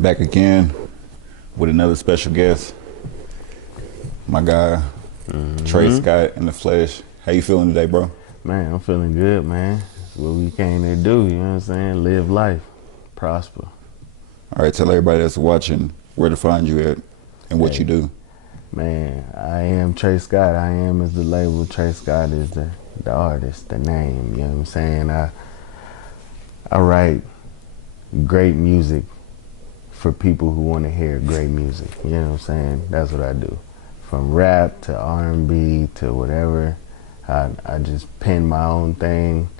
Back again with another special guest, my guy Trey Scott in the flesh. How you feeling today, bro? Man, I'm feeling good, man. That's what we came to do, you know what I'm saying? Live life, prosper. All right, tell everybody that's watching where to find you at and what Hey, you do. man, I am Trey Scott. I am is the label. Trey Scott is the artist, the name, you know what I'm saying? I write great music for people who want to hear great music, you know what I'm saying? That's what I do. From rap to R&B to whatever, I just pen my own thing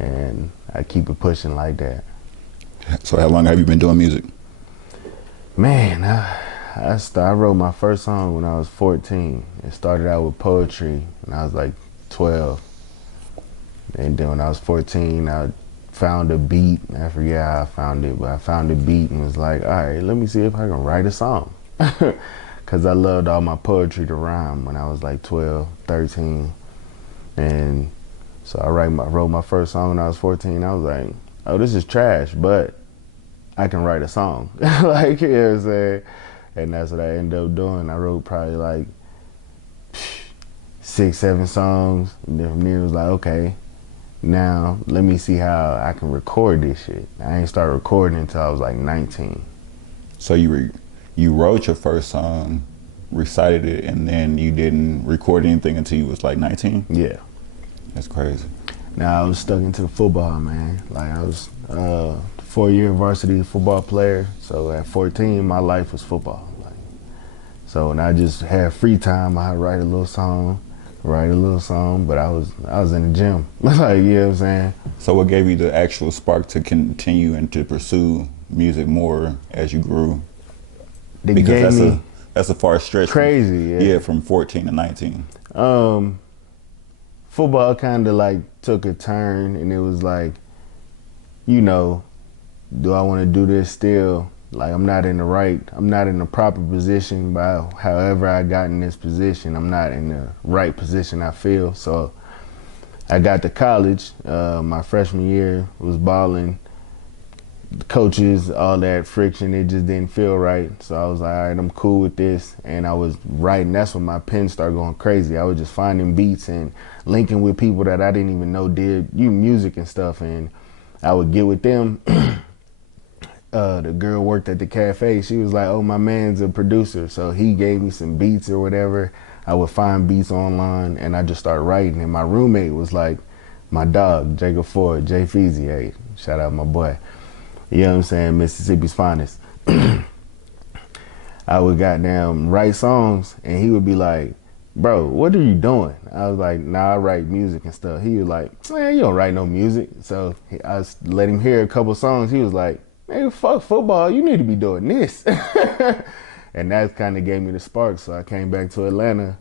and I keep it pushing like that. So how long have you been doing music? Man, I wrote my first song when I was 14. It started out with poetry when I was like 12. And then when I was 14, I found a beat. I forget how I found it, but I found a beat and was like, all right, let me see if I can write a song. Because I loved all my poetry to rhyme when I was like 12, 13. And so I wrote my first song when I was 14. I was like, oh, this is trash, but I can write a song. Like, you know what I'm saying? And that's what I ended up doing. I wrote probably like 6, 7 songs. And then from there it was like, okay, now let me see how I can record this shit. I ain't start recording until I was like 19. So you wrote your first song, recited it, and then you didn't record anything until you was like 19? Yeah. That's crazy. Now I was stuck into the football, man. Like I was 4-year varsity football player. So at 14, my life was football. Like, so when I just had free time, I'd write a little song, but I was in the gym. Like, you know what I'm saying? So what gave you the actual spark to continue and to pursue music more as you grew? Because that's a far stretch. Crazy, From 14 to 19. Football kind of like took a turn, and it was like, you know, do I want to do this still? Like I'm not in the proper position. By however I got in this position, I'm not in the right position, I feel. So I got to college, my freshman year, was balling. The coaches, all that friction, it just didn't feel right. So I was like, all right, I'm cool with this. And I was writing. That's when my pen started going crazy. I was just finding beats and linking with people that I didn't even know did music and stuff. And I would get with them. The girl worked at the cafe. She was like, oh, my man's a producer. So he gave me some beats or whatever. I would find beats online and I just started writing. And my roommate was like my dog, Jacob Ford, Jay Feezy. Hey, shout out my boy. You know what I'm saying? Mississippi's finest. I would goddamn write songs and he would be like, bro, what are you doing? I was like, nah, I write music and stuff. He was like, man, you don't write no music. So I let him hear a couple songs. He was like, man, fuck football. You need to be doing this. And that kind of gave me the spark. So I came back to Atlanta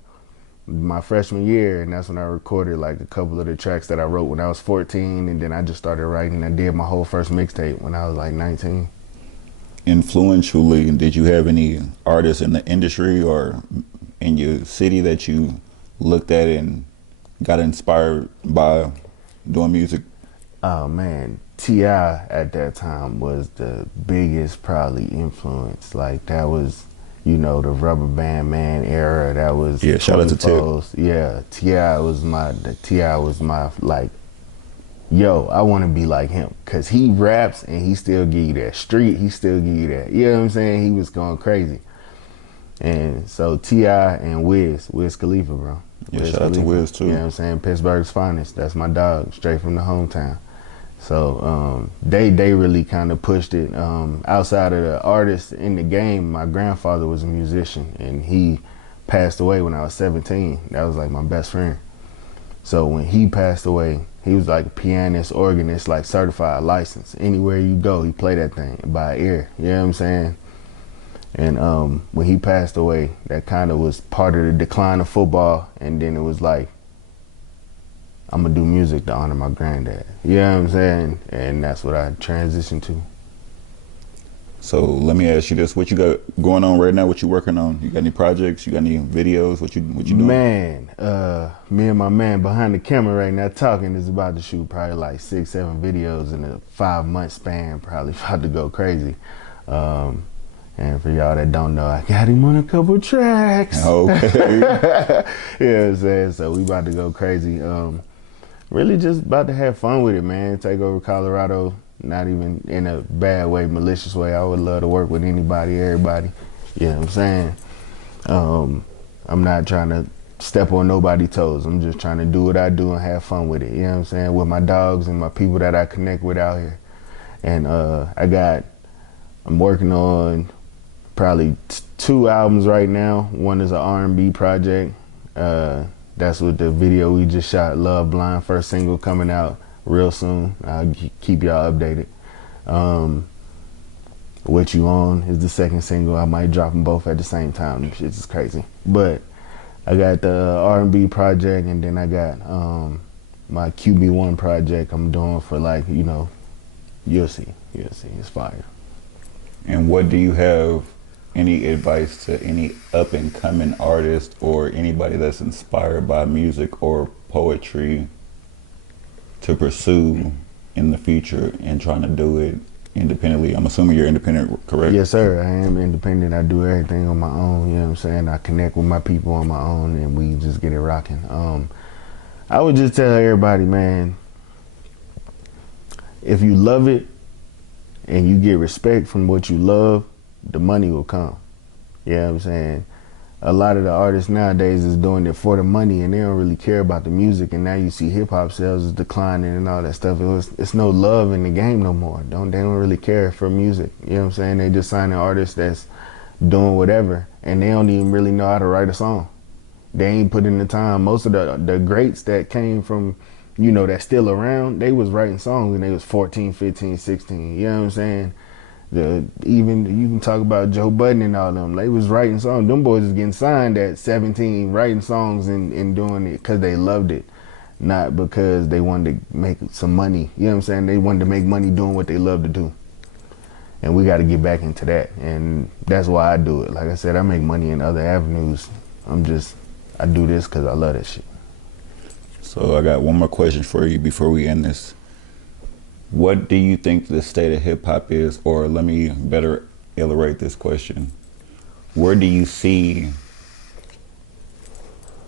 my freshman year, and that's when I recorded like a couple of the tracks that I wrote when I was 14, and then I just started writing. I did my whole first mixtape when I was like 19. Influentially, did you have any artists in the industry or in your city that you looked at and got inspired by doing music? Oh man, T.I. at that time was the biggest probably influence. Like that was, you know, the Rubber Band Man era. That was shout out to Tip. Yeah, T.I. was my like, yo, I want to be like him, cause he raps and he still give you that street. He still give you that. You know what I'm saying? He was going crazy. And so T.I. and Wiz Khalifa, bro. Yeah, shout out to Wiz too. You know what I'm saying? Pittsburgh's finest. That's my dog, straight from the hometown. So they really kind of pushed it. Outside of the artists in the game, my grandfather was a musician, and he passed away when I was 17. That was like my best friend. So when he passed away, he was like a pianist, organist, like certified license. Anywhere you go, he played that thing by ear. You know what I'm saying? And when he passed away, that kind of was part of the decline of football. And then it was like, I'm gonna do music to honor my granddad. You know what I'm saying? And that's what I transitioned to. So let me ask you this: what you got going on right now? What you working on? You got any projects? You got any videos? What you doing? Man, me and my man behind the camera right now talking is about to shoot probably like 6, 7 videos in a 5-month span. Probably about to go crazy. And for y'all that don't know, I got him on a couple tracks. Okay. You know what I'm saying? So we about to go crazy. Really just about to have fun with it, man. Take over Colorado, not even in a bad way, malicious way. I would love to work with anybody, everybody. You know what I'm saying? I'm not trying to step on nobody's toes. I'm just trying to do what I do and have fun with it. You know what I'm saying? With my dogs and my people that I connect with out here. And I'm working on probably 2 albums right now. One is an R&B project. That's what the video we just shot, Love Blind, first single coming out real soon. I'll keep y'all updated. What You On is the second single. I might drop them both at the same time. This shit is crazy. But I got the R&B project, and then I got my QB1 project I'm doing for, like, you know, you'll see. It's fire. And what do you have, any advice to any up and coming artist or anybody that's inspired by music or poetry to pursue in the future and trying to do it independently? I'm assuming you're independent, correct? Yes, sir. I am independent. I do everything on my own. You know what I'm saying? I connect with my people on my own, and we just get it rocking. I would just tell everybody, man, if you love it and you get respect from what you love, the money will come. You know what I'm saying? A lot of the artists nowadays is doing it for the money, and they don't really care about the music. And now you see hip hop sales is declining and all that stuff. It's no love in the game no more. They don't really care for music. You know what I'm saying? They just signing artists that's doing whatever, and they don't even really know how to write a song. They ain't put in the time. Most of the greats that came from, you know, that's still around, they was writing songs when they was 14, 15, 16. You know what I'm saying? Even you can talk about Joe Budden and all them. They was writing songs. Them boys was getting signed at 17, writing songs and doing it because they loved it, not because they wanted to make some money. You know what I'm saying? They wanted to make money doing what they love to do. And we got to get back into that. And that's why I do it. Like I said, I make money in other avenues. I do this because I love that shit. So I got one more question for you before we end this. What do you think the state of hip hop is, or let me better elaborate this question. Where do you see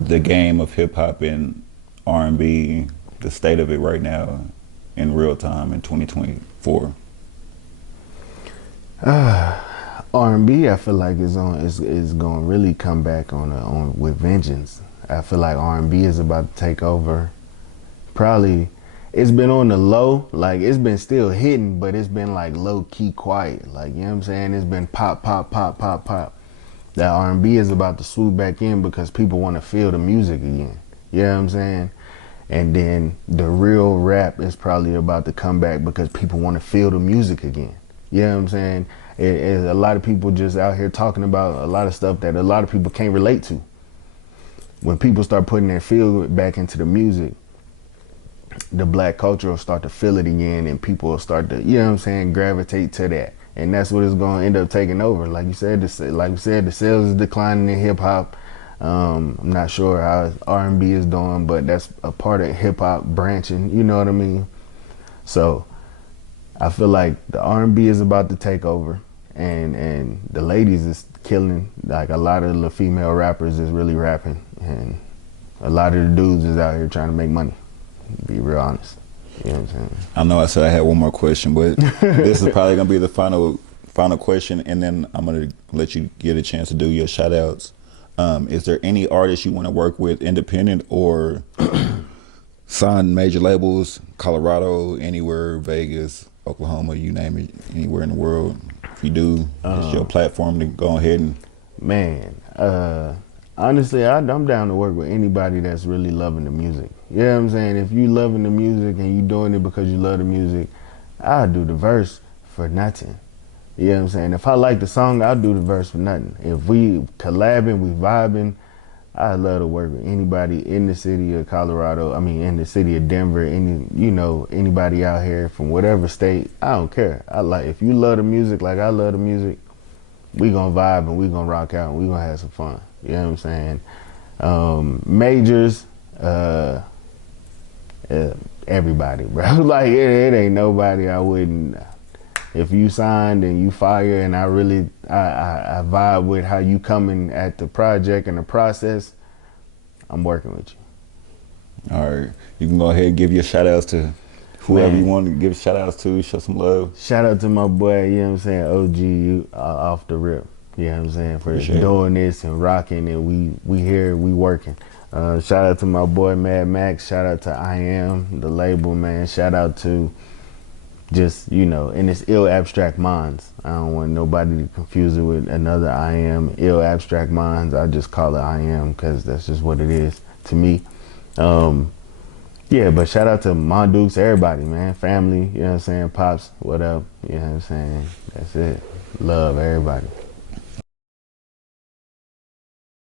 the game of hip hop and R&B, the state of it right now in real time in 2024? R&B, I feel like is going to really come back on with vengeance. I feel like R&B is about to take over. Probably, it's been on the low, like it's been still hitting, but it's been like low key quiet. Like, you know what I'm saying? It's been pop, pop, pop, pop, pop. That R&B is about to swoop back in because people want to feel the music again. You know what I'm saying? And then the real rap is probably about to come back because people want to feel the music again. You know what I'm saying? A lot of people just out here talking about a lot of stuff that a lot of people can't relate to. When people start putting their feel back into the music, the black culture will start to feel it again, and people will start to, you know what I'm saying, gravitate to that. And that's what it's going to end up taking over. Like you said, the sales is declining in hip hop. I'm not sure how R&B is doing, but that's a part of hip hop branching, you know what I mean? So I feel like the R&B is about to take over, and the ladies is killing. Like, a lot of the female rappers is really rapping, and a lot of the dudes is out here trying to make money. Be real honest. You know what I'm saying? I know I said I had one more question, but this is probably gonna be the final question, and then I'm gonna let you get a chance to do your shout outs. Is there any artists you want to work with, independent or sign major labels, Colorado, anywhere, Vegas, Oklahoma, you name it, anywhere in the world? If you do, it's your platform to go ahead and... Man, honestly, I'm down to work with anybody that's really loving the music. You know what I'm saying? If you loving the music and you doing it because you love the music, I'll do the verse for nothing. You know what I'm saying? If I like the song, I'll do the verse for nothing. If we collabing, we vibing, I love to work with anybody in the city of Colorado. I mean, in the city of Denver, anybody out here from whatever state. I don't care. If you love the music like I love the music, we gonna vibe and we gonna rock out and we gonna have some fun. You know what I'm saying? Majors, everybody, bro. Like, it ain't nobody I wouldn't. if you signed and you fire, and I really I vibe with how you coming at the project and the process, I'm working with you. All right, you can go ahead and give your shout outs to whoever Man. you want to give shout outs to, show some love. Shout out to my boy, you know what I'm saying, OG, you off the rip. You know what I'm saying, for Appreciate doing this and rocking, and we here, we working. Shout out to my boy Mad Max. Shout out to I Am, the label, man. Shout out to just, you know, and it's Ill Abstract Minds. I don't want nobody to confuse it with another I Am. Ill Abstract Minds, I just call it I Am because that's just what it is to me. Yeah, but shout out to Mondukes, everybody, man. Family, you know what I'm saying? Pops, what up? You know what I'm saying? That's it. Love everybody.